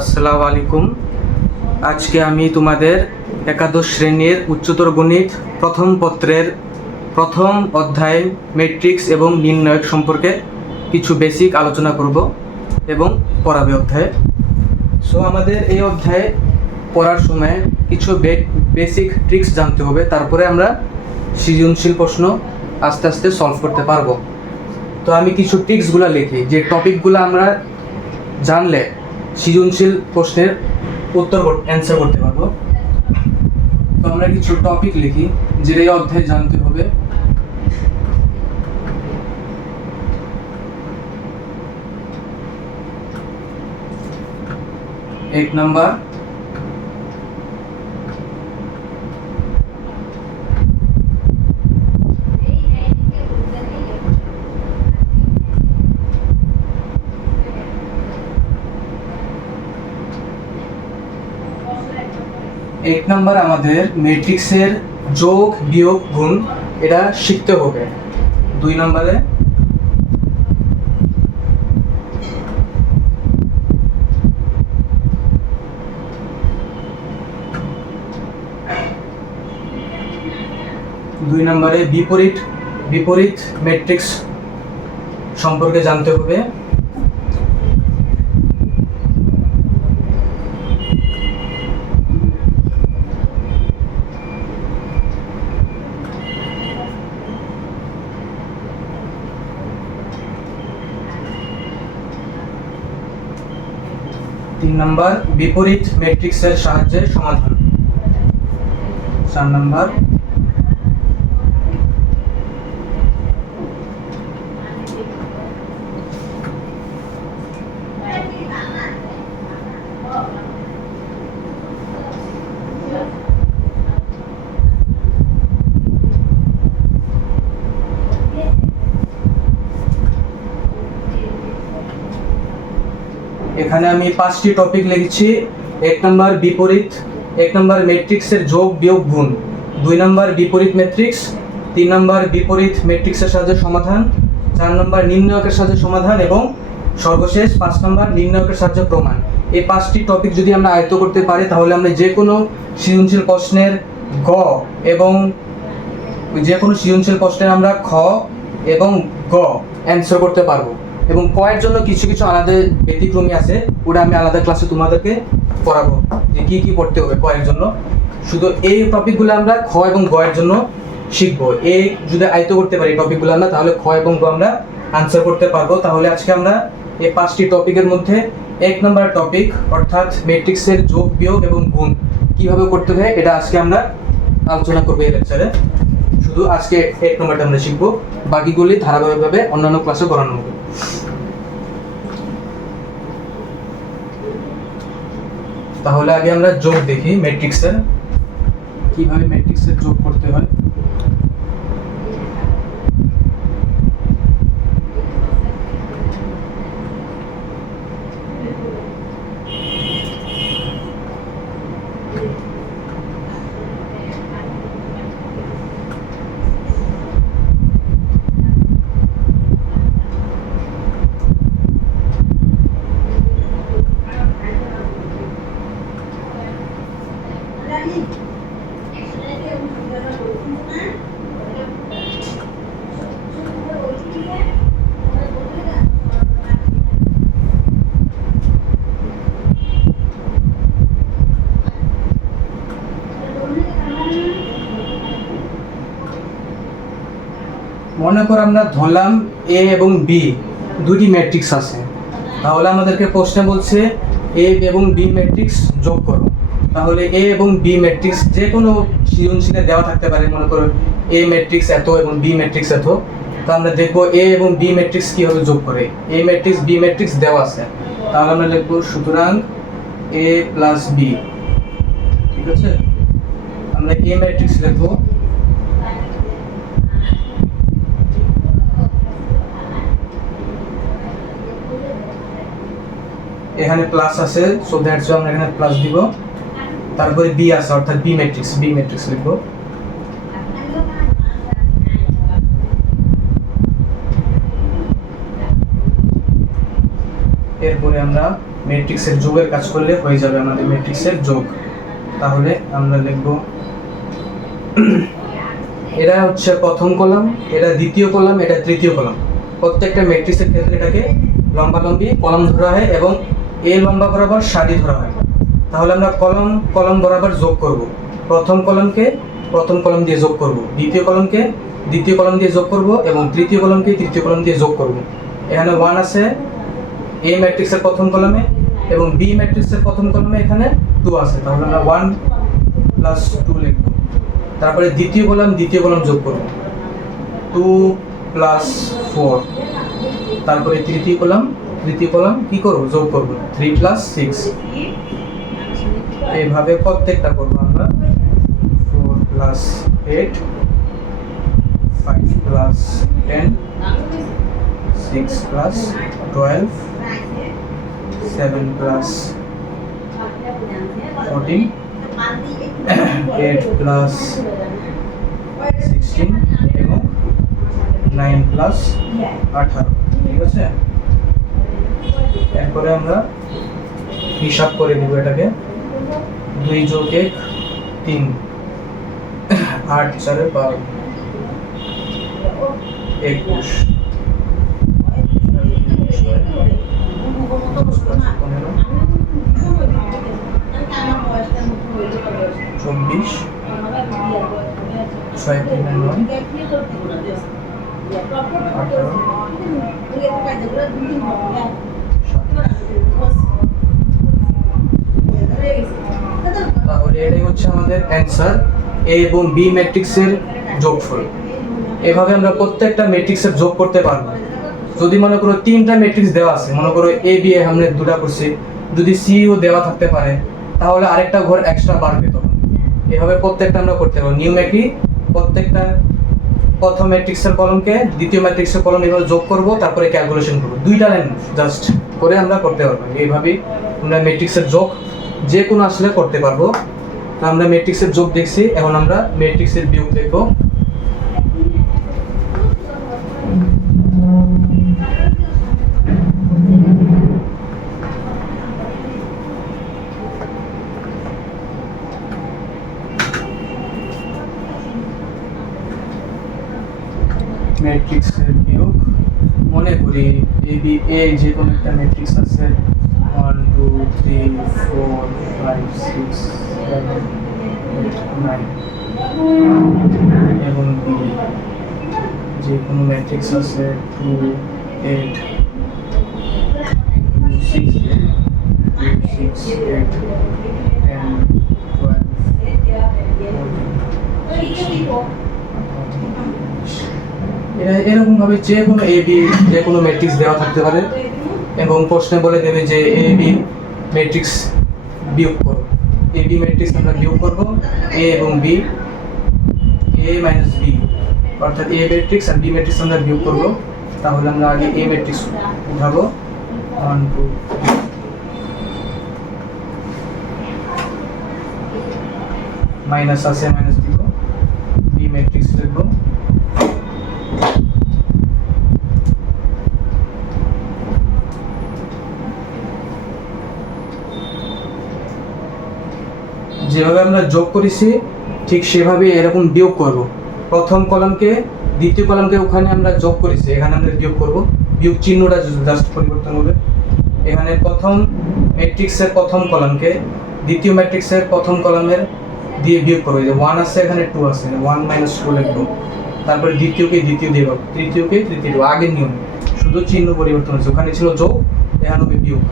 আসসালামু আলাইকুম। আজকে আমি তোমাদের একাদশ শ্রেণির উচ্চতর গণিত প্রথম পত্রের প্রথম অধ্যায় ম্যাট্রিক্স এবং নির্ণায়ক সম্পর্কে কিছু বেসিক আলোচনা করব এবং পড়াবে অধ্যায়ে। সো আমাদের এই অধ্যায়ে পড়ার সময় কিছু বেসিক ট্রিক্স জানতে হবে, তারপরে আমরা সৃজনশীল প্রশ্ন আস্তে আস্তে সলভ করতে পারব। তো আমি কিছু ট্রিক্সগুলো লিখি, যে টপিকগুলো আমরা জানলে সৃজনশীল প্রশ্নের উত্তর অ্যান্সার করতে পারব। তো আমরা কিছু টপিক লিখি, যেটা অধ্যায়ে জানতে হবে। এক নাম্বার এক নাম্বার আমাদের ম্যাট্রিক্সের যোগ বিয়োগ গুণ এটা শিখতে হবে। দুই নম্বরে। দুই নম্বরে বিপরীত বিপরীত ম্যাট্রিক্স সম্পর্কে জানতে হবে তিন নম্বর বিপরীত ম্যাট্রিক্সের সাহায্যে সমাধান। চার নম্বর। এখানে আমি পাঁচটি টপিক লিখেছি। এক নম্বর বিপরীত, এক নম্বর ম্যাট্রিক্সের যোগ, বিয়োগ, গুণ। দুই নম্বর বিপরীত ম্যাট্রিক্স তিন নম্বর বিপরীত ম্যাট্রিক্সের সাহায্যে সমাধান, চার নম্বর নির্ণায়কের সাহায্যে সমাধান এবং সর্বশেষ পাঁচ নম্বর নির্ণায়কের সাহায্যে প্রমাণ। এই পাঁচটি টপিক যদি আমরা আয়ত্ত করতে পারি, তাহলে আমরা যে কোনো সৃজনশীল প্রশ্নের গ এবং যে কোনো সৃজনশীল প্রশ্নের আমরা খ এবং গ অ্যান্সার করতে পারব। এবং কয়ের জন্য কিছু কিছু আলাদা ব্যতিক্রমী আছে, ওটা আমি আলাদা ক্লাসে তোমাদেরকে পড়াবো যে কি কি পড়তে হবে কয়ের জন্য। শুধু এই টপিকগুলো আমরা খ এবং গ এর জন্য শিখব। এই যদি আয়ত্ত করতে পারি টপিকগুলো আমরা, তাহলে খ এবং গ আমরা আনসার করতে পারব। তাহলে আজকে আমরা এই পাঁচটি টপিকের মধ্যে এক নম্বর টপিক অর্থাৎ ম্যাট্রিক্সের যোগ, বিয়োগ এবং গুণ কীভাবে করতে হয়, এটা আজকে আমরা আলোচনা করব এই লেকচারে শুধু আজকে এক নম্বরটা আমরা শিখব। বাকিগুলি ধারাবাহিকভাবে অন্যান্য ক্লাসে করানো হবে। তাহলে আগে আমরা যোগ দেখি ম্যাট্রিক্সের কীভাবে ম্যাট্রিক্সের যোগ করতে হয়? মনে করো আমরা ধরলাম এ এবং বি দুটি ম্যাট্রিক্স আছে। তাহলে আমাদেরকে প্রশ্নে বলছে এ এবং বি ম্যাট্রিক্স যোগ করো। তাহলে এ এবং বি ম্যাট্রিক্স যে কোনো সৃজনশীলে দেওয়া থাকতে পারে, মনে করো এ ম্যাট্রিক্স এত এবং বি ম্যাট্রিক্স এত। তো আমরা দেখব এ এবং বি ম্যাট্রিক্স কীভাবে যোগ করে। এ ম্যাট্রিক্স বি ম্যাট্রিক্স দেওয়া আছে। তাহলে আমরা লিখব, সুতরাং এ প্লাস বি ঠিক আছে? আমরা এ ম্যাট্রিক্স লিখব। এখানে প্লাস আছে সো দ্যাটস আমরা এখানে প্লাস দিব। তারপরে বি আছে, অর্থাৎ বি ম্যাট্রিক্স বি ম্যাট্রিক্স লিখব। এরপরে আমরা ম্যাট্রিক্সের যোগের কাজ করলে হয়ে যাবে আমাদের ম্যাট্রিক্সের যোগ। তাহলে আমরা লিখব, এরা হচ্ছে প্রথম কলাম এটা দ্বিতীয় কলাম, এটা তৃতীয় কলাম। প্রত্যেকটা ম্যাট্রিক্সের ক্ষেত্রে এটাকে লম্বালম্বি, কলাম ধরা হয় এবং এ লম্বা বরাবর সারি ধরা হয়। তাহলে আমরা কলম কলম বরাবর যোগ করব। প্রথম কলমকে প্রথম কলম দিয়ে যোগ করব। দ্বিতীয় কলমকে দ্বিতীয় কলম দিয়ে যোগ করব এবং তৃতীয় কলমকে তৃতীয় কলম দিয়ে যোগ করব। এখানে ওয়ান আছে এ ম্যাট্রিক্সের প্রথম কলমে এবং বি ম্যাট্রিক্সের প্রথম কলমে এখানে টু আছে। তাহলে আমরা ওয়ান প্লাস টু লিখব। তারপরে দ্বিতীয় কলম দ্বিতীয় কলম যোগ করব। টু প্লাস ফোর তারপরে তৃতীয় কলম তৃতীয় কলাম কি করব? যোগ করব। থ্রি প্লাস সিক্স এইভাবে প্রত্যেকটা করব আমরা। Four plus eight five plus ten six plus twelve seven plus fourteen eight plus sixteen এবং নাইন প্লাস আঠারো। ঠিক আছে? এরপরে আমরা হিসাব করে দিব এটাকে। দুই যোগ এক, তিন। আট চারে বারো। একুশ। চব্বিশ। ছয় তিন নয়। আঠারো তাহলে হচ্ছে অ্যান্সার এ এবং বি ম্যাট্রিক্সের যোগফল। এভাবে আমরা প্রত্যেকটা ম্যাট্রিক্সের যোগ করতে পারব। যদি মনে করো তিনটা ম্যাট্রিক্স দেওয়া আছে, মনে করো এ বি এ আমরা দুটা করছি, যদি সিও দেওয়া থাকতে পারে, তাহলে আরেকটা ঘর এক্সট্রা বাড়বে তখন এভাবে প্রত্যেকটা আমরা করতে পারব। নিউমেট্রি প্রত্যেকটা প্রথম ম্যাট্রিক্সের কলমকে দ্বিতীয় ম্যাট্রিক্সের কলম এভাবে যোগ করব, তারপরে ক্যালকুলেশন করব। দুইটা লাইন জাস্ট করে আমরা করতে পারব। এইভাবেই আমরা ম্যাট্রিক্সের যোগ যে কোনো আসলে করতে পারব। তো আমরা ম্যাট্রিক্সের যোগ দেখছি, এখন আমরা ম্যাট্রিক্সের বিয়োগ দেখব। ম্যাট্রিক্সের বিয়োগ, মনে করি এ বি এ যে কোনো একটা ম্যাট্রিক্স আছে। One two three four five six এবং যে কোনো ম্যাট্রিক্স আছে two eight six six eight ten এরা এরকম ভাবে যে কোনো এ বি যে কোনো ম্যাট্রিক্স দেওয়া থাকতে পারে এবং প্রশ্নে বলে দেবে যে এ বি ম্যাট্রিক্স বিয়োগ এ বি ম্যাট্রিক্স আমরা বিয়োগ করব। এ এবং বি এ মাইনাস বি অর্থাৎ এ ম্যাট্রিক্স আর বি ম্যাট্রিক্স আমরা বিয়োগ করব। তাহলে আমরা আগে এ ম্যাট্রিক্স উঠাবো। ওয়ান টু মাইনাস আছে মাইনাস দিব। বি ম্যাট্রিক্স লিখব। যেভাবে আমরা যোগ করেছি, ঠিক সেভাবে এরকম বিয়োগ করব। প্রথম কলামকে, দ্বিতীয় কলামকে ওখানে আমরা যোগ করেছি, এখানে আমরা বিয়োগ করব। বিয়োগ চিহ্নটা জাস্ট পরিবর্তন হবে। এখানে প্রথম ম্যাট্রিক্সের প্রথম কলামকে, দ্বিতীয় ম্যাট্রিক্সের প্রথম কলামের দিয়ে বিয়োগ করব। যে ওয়ান আছে, এখানে টু আছে ওয়ান মাইনাস টু লিখব। তারপরে দ্বিতীয়কে দ্বিতীয় দিয়ে পাবো তৃতীয়কে তৃতীয় আগের নিয়ম, শুধু চিহ্ন পরিবর্তন হচ্ছে ওখানে ছিল যোগ, এখানে হবে বিয়োগ।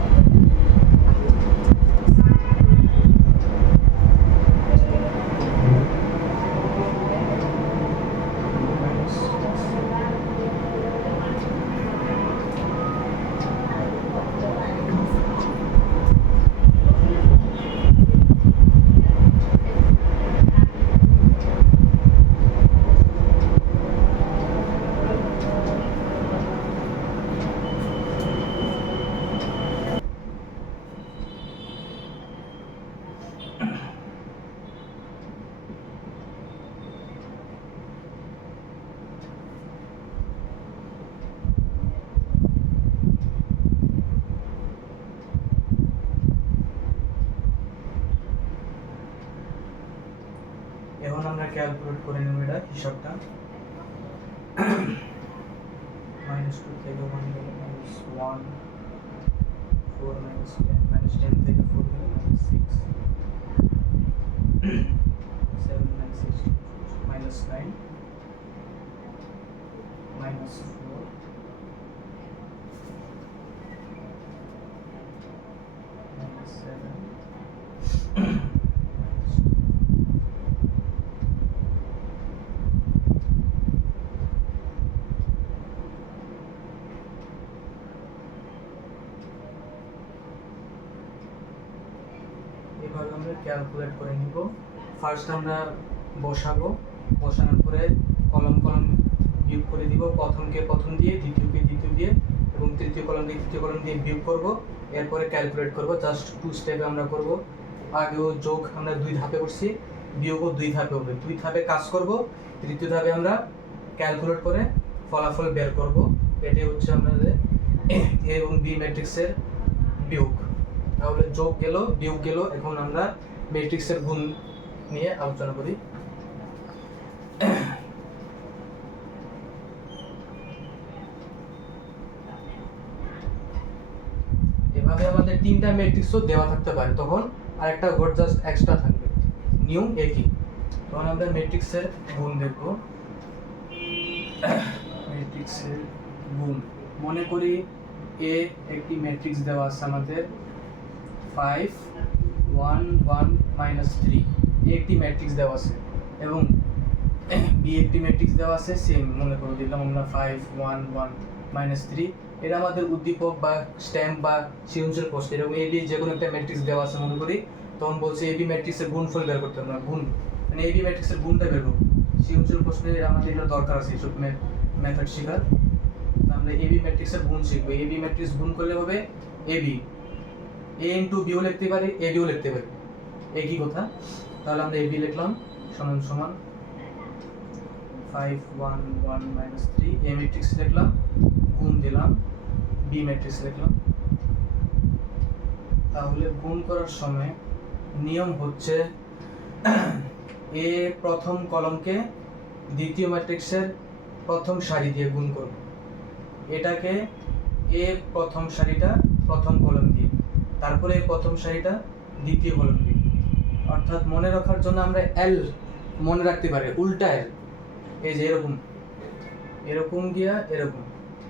ক্যালকুলেট করে নেব এটা হিসাবটা। মাইনাস টু থেকে ওয়ান গেলে minus one four minus ten minus ten থেকে ফোর গেলে minus six seven minus six minus nine minus four minus seven এভাবে আমরা ক্যালকুলেট করে নিব ফার্স্ট আমরা বসাবো। বসানোর পরে কলম কলম বিয়োগ করে দিব। প্রথমকে প্রথম দিয়ে, দ্বিতীয়কে দ্বিতীয় দিয়ে এবং তৃতীয় কলমকে তৃতীয় কলম দিয়ে বিয়োগ করব। এরপরে ক্যালকুলেট করব। জাস্ট টু স্টেপে আমরা করব। আগেও যোগ আমরা দুই ধাপে করছি, বিয়োগও দুই ধাপে হবে। দুই ধাপে কাজ করব, তৃতীয় ধাপে আমরা ক্যালকুলেট করে ফলাফল বের করব। এটাই হচ্ছে আমাদের এ এবং বি ম্যাট্রিক্সের বিয়োগ। তাহলে যোগ গেল, বিয়োগ গেল। এখন আমরা ম্যাট্রিক্সের গুণ নিয়ে আলোচনা করি। এভাবে আমাদের তিনটা দেওয়া থাকতে পারে। তখন জাস্ট এক্সট্রা থাকবে। একই তখন আমরা ম্যাট্রিক্সের গুণ দেখব। ম্যাট্রিক্সের গুণ। মনে করি এ একটি ম্যাট্রিক্স দেওয়া আছে আমাদের। Five one one minus three একটি ম্যাট্রিক্স দেওয়া আছে এবং বি একটি ম্যাট্রিক্স দেওয়া আছে সেম মনে করে দিলাম আমরা five one one minus three এটা আমাদের উদ্দীপক বা স্ট্যাম্প বা সৃজনশীল প্রশ্ন, এরকম বি যে কোনো একটা ম্যাট্রিক্স দেওয়া আছে মনে করি, তখন বলছে বি ম্যাট্রিক্সের গুণফল বের করতে আমরা গুণ। মানে এ বি ম্যাট্রিক্সের গুণটা বের করব। সৃজনশীল প্রশ্নে আমাদের এটা দরকার আছে এইসব মেথড শেখার। আমরা বি ম্যাট্রিক্সের গুণ শিখব। বি ম্যাট্রিক্স গুণ করলে হবে এ বি এ ইন্টু বিও লিখতে পারি এ বিও লিখতে পারি। একই কথা? তাহলে আমরা এ বি লিখলাম, সমান সমান five one one minus three A matrix লিখলাম, গুণ দিলাম বি ম্যাট্রিক্স লিখলাম। তাহলে গুণ করার সময় নিয়ম হচ্ছে এ প্রথম কলমকে দ্বিতীয় ম্যাট্রিক্সের প্রথম সারি দিয়ে গুণ করব। এটাকে এ প্রথম সারিটা প্রথম কলম দিয়ে, তারপরে এই প্রথম সারিটা দ্বিতীয় কলম দিয়ে। অর্থাৎ মনে রাখার জন্য আমরা এল মনে রাখতে পারি, উল্টা এল এই যে এরকম। এরকম গিয়া এরকম।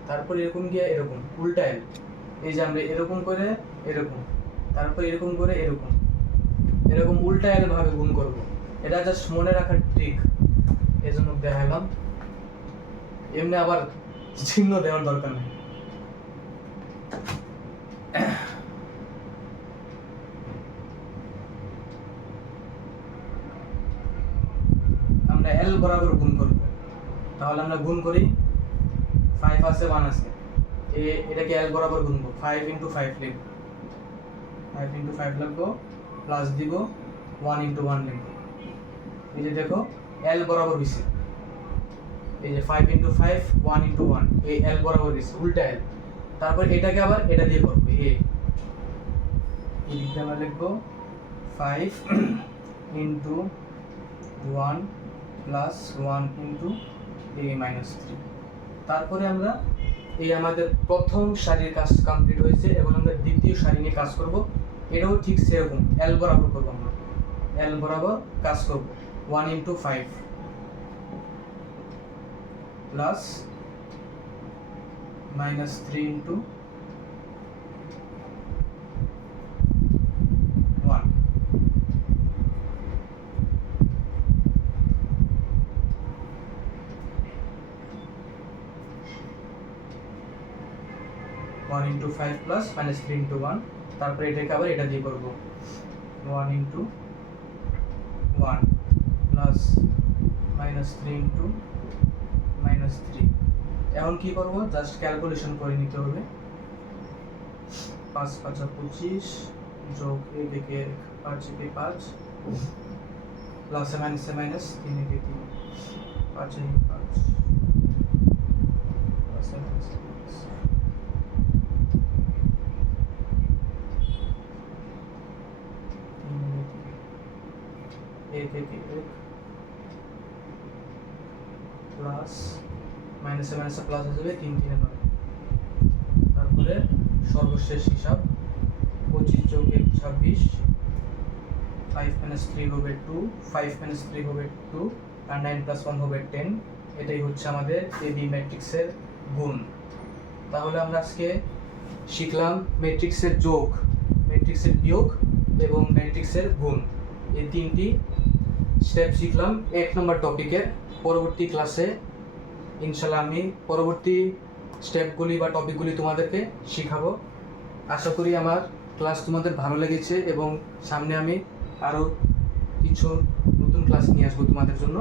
তারপর এরকম গিয়া এরকম, উল্টা এল এই যে আমরা এরকম করে এরকম, তারপর এরকম করে এরকম। এরকম উল্টা এল ভাবে গুণ করব। এটা জাস্ট মনে রাখার ট্রিক জন্য দেখালাম এমনি আবার চিহ্ন দেওয়ার দরকার নেই আমরা এল বরাবর গুণ করব। তাহলে আমরা গুণ করি ফাইভ আছে ওয়ান আছে। এটাকে এল বরাবর গুনবো ফাইভ ইন্টু ফাইভ লিখব। ফাইভ ইন্টু ফাইভ লিখব প্লাস দিব ওয়ান ইন্টু ওয়ান লিখব। এই যে দেখো এল বরাবর হয়েছে এই যে five into five one into one এই এল বরাবর হয়েছে উল্টা এল তারপর এটাকে আবার এটা দিয়ে করব, এ। আমরা five into one plus one into A minus three তারপরে আমরা এই আমাদের প্রথম সারির কাজ কমপ্লিট হয়েছে এবং আমরা দ্বিতীয় সারি নিয়ে কাজ করব। এটাও ঠিক সেরকম এল বরাবর করব আমরা। এল বরাবর কাজ করব one into five plus minus three into one one into five plus minus three into one তারপরে এটাকে আবার এটা দিয়ে করব। One into one plus minus three into minus three এখন কি করব? জাস্ট ক্যালকুলেশন করে নিতে হবে। পাঁচ, পাঁচা পঁচিশ যোগ এদিকে পাঁচ একে পাঁচ। প্লাসে মাইনাসে মাইনাস তিন একে তিন। পাঁচ একে পাঁচ প্লাসে মাইনাসে মাইনাস তিন একে প্লাস মাইনাসে মাইনাসে প্লাস হয়ে যাবে তিন তিনে নয় তারপরে সর্বশেষ হিসাব, পঁচিশ ছাব্বিশ ফাইভ মাইনাস থ্রি হবে টু ফাইভ মাইনাস থ্রি হবে টু আর নাইন প্লাস ওয়ান হবে টেন এটাই হচ্ছে আমাদের এবি ম্যাট্রিক্সের গুণ। তাহলে আমরা আজকে শিখলাম ম্যাট্রিক্সের যোগ ম্যাট্রিক্সের বিয়োগ এবং ম্যাট্রিক্সের গুণ। এই তিনটি স্টেপ শিখলাম এক নম্বর টপিকের পরবর্তী ক্লাসে ইনশাল্লাহ আমি পরবর্তী স্টেপগুলি বা টপিকগুলি তোমাদেরকে শেখাবো। আশা করি আমার ক্লাস তোমাদের ভালো লেগেছে এবং সামনে আমি আরও কিছু নতুন ক্লাস নিয়ে আসব তোমাদের জন্য।